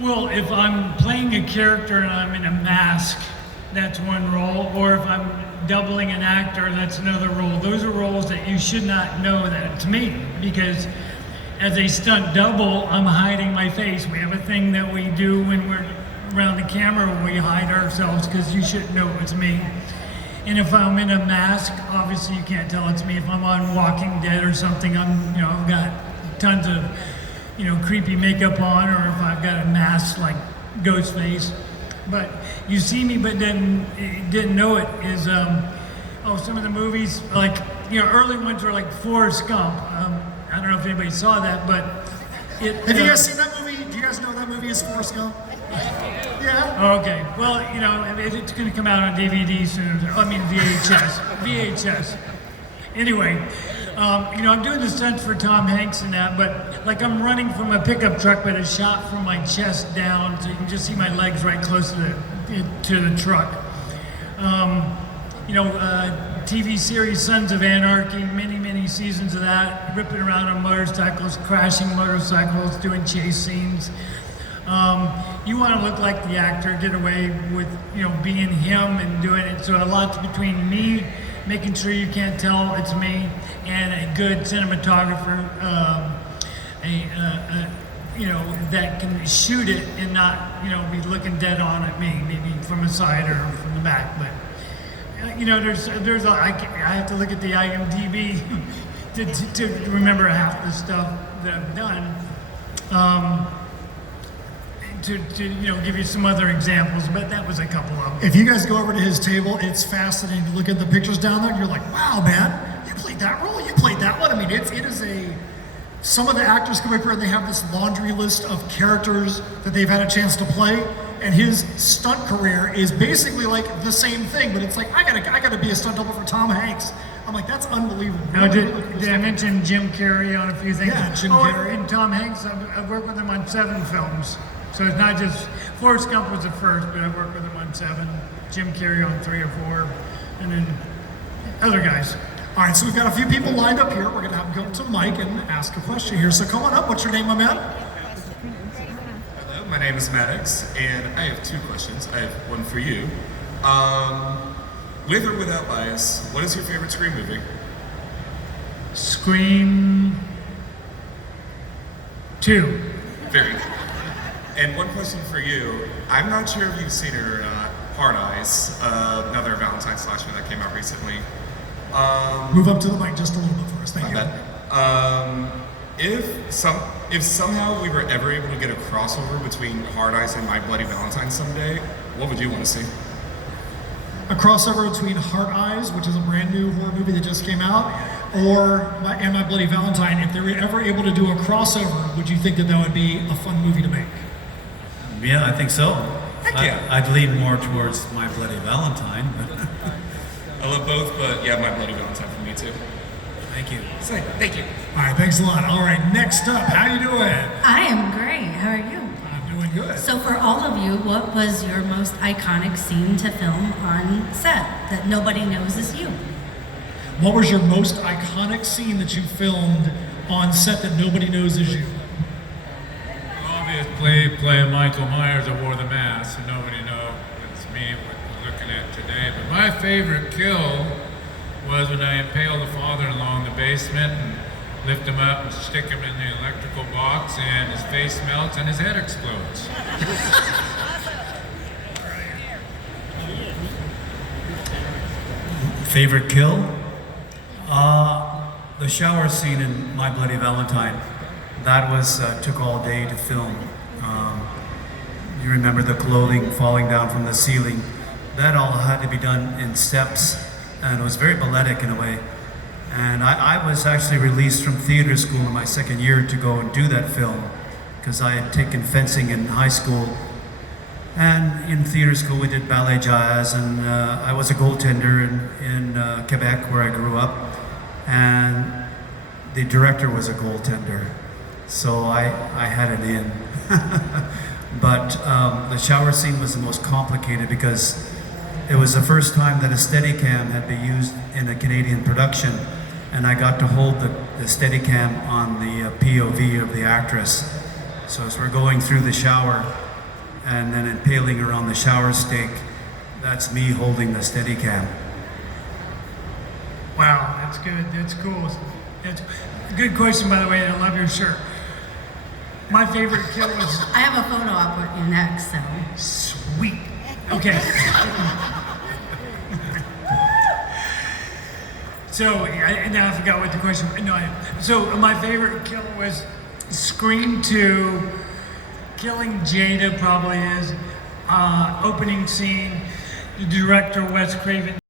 Well, if I'm playing a character and I'm in a mask, that's one role. Or if I'm doubling an actor, that's another role. Those are roles that you should not know that it's me, because as a stunt double, I'm hiding my face. We have a thing that we do when we're around the camera when we hide ourselves, because you shouldn't know it's me. And if I'm in a mask, obviously you can't tell it's me. If I'm on Walking Dead or something, I've got tons of, creepy makeup on, or if I've got a mask like Ghostface. But you see me, but then didn't know it is, some of the movies, like, early ones were like Forrest Gump. I don't know if anybody saw that, but Have you guys seen that movie? Do you guys know that movie is Forrest Gump? Yeah. Oh, okay. Well, it's going to come out on DVD soon. I mean, VHS. Anyway, I'm doing the stunts for Tom Hanks and that, but like I'm running from a pickup truck, but it's shot from my chest down, so you can just see my legs right close to the truck. TV series Sons of Anarchy, many seasons of that, ripping around on motorcycles, crashing motorcycles, doing chase scenes. You want to look like the actor, get away with, being him and doing it. So a lot's between me, making sure you can't tell it's me, and a good cinematographer, that can shoot it and not, be looking dead on at me, maybe from the side or from the back. But I have to look at the IMDb to remember half the stuff that I've done. To give you some other examples, but that was a couple of them. If you guys go over to his table, it's fascinating to look at the pictures down there. You're like, wow, man, you played that role, you played that one. I mean, it is some of the actors come up here and they have this laundry list of characters that they've had a chance to play, and his stunt career is basically like the same thing, but it's like, I gotta be a stunt double for Tom Hanks. I'm like, that's unbelievable. Now, did I mention Jim Carrey on a few things? Yeah, Jim Carrey. And Tom Hanks, I've worked with him on 7 films. So it's not just, Forrest Gump was the first, but I've worked with him on 7, Jim Carrey on 3 or 4, and then other guys. All right, so we've got a few people lined up here. We're gonna have them go up to the mic and ask a question here. So come on up, what's your name, my man? Hello, my name is Maddox, and I have 2 questions. I have one for you. With or without bias, what is your favorite Scream movie? Scream 2. Very good. And one question for you. I'm not sure if you've seen her Hard Eyes, another Valentine slasher that came out recently. Move up to the mic just a little bit for us, thank you. If somehow we were ever able to get a crossover between Hard Eyes and My Bloody Valentine someday, what would you want to see? A crossover between Heart Eyes, which is a brand new horror movie that just came out, and My Bloody Valentine. If they were ever able to do a crossover, would you think that would be a fun movie to make? Yeah, I think so. Heck yeah. I'd lean more towards My Bloody Valentine, but I love both, but yeah, My Bloody Valentine for me too. thank you. Thank you. All right, thanks a lot. All right, next up, how you doing? I am great. How are you? I'm doing good. So for all of you, what was your most iconic scene to film on set that nobody knows is you? What was your most iconic scene that you filmed on set that nobody knows is you? Obviously, playing Michael Myers, I wore the mask, so nobody knows it's me we're looking at today. But my favorite kill was when I impaled the father-in-law in the basement and lift him up and stick him in the electrical box, and his face melts and his head explodes. Favorite kill? The shower scene in My Bloody Valentine. That was took all day to film. You remember the clothing falling down from the ceiling. That all had to be done in steps, and it was very balletic in a way. And I was actually released from theater school in my second year to go and do that film, because I had taken fencing in high school. And in theater school we did ballet jazz, and I was a goaltender in Quebec where I grew up. And the director was a goaltender, so I had it in. But the shower scene was the most complicated because it was the first time that a Steadicam had been used in a Canadian production, and I got to hold the Steadicam on the POV of the actress. So as we're going through the shower, and then impaling her on the shower stake. That's me holding the Steadicam. Wow, that's good. That's cool. That's a good question, by the way. And I love your shirt. My favorite kill was I have a photo I'll put you next, so. sweet. Okay. So now I forgot what the question. No, so my favorite kill was Scream 2. Killing Jada probably is. Opening scene. The director Wes Craven